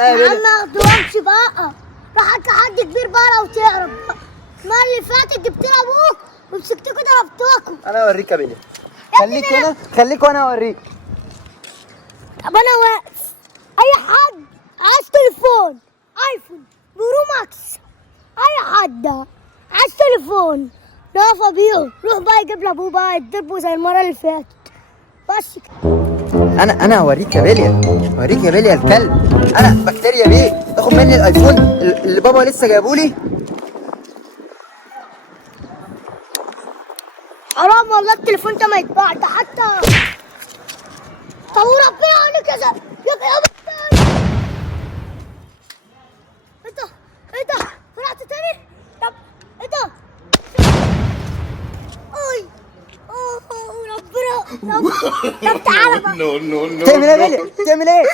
عليا يا يا بيلي. عم ما اخدوهمش بقى، راحت لحد كبير بقى لو تعرف بقى. المره اللي فاتت جبت لها ابوك ومسكتكوا ضربتكوا. انا اوريك يا بيلي. خليك ابني هنا، خليك وانا اوريك. طب انا واقف، اي حد عايز تليفون ايفون برو ماكس، اي حد عايز تليفون نقف ابيعه، روح بقى يجيب لابوه بقى يضربه زي المره اللي فاتت. بس كده. انا هوريك يا بيليا، هوريك يا بيليا الكلب. انا بكتيريا بيه، تاخد مني الايفون اللي بابا لسه جابولي. حرام والله التليفون ده ما يتباع ده حتى. طب وربنا عليك يا زلمه يا بطل. ايه ده طلعت تاني. طب ايه ده. اي ربنا. طب تعالى بقى. تعمل ايه يا بيليا؟ تعمل ايه؟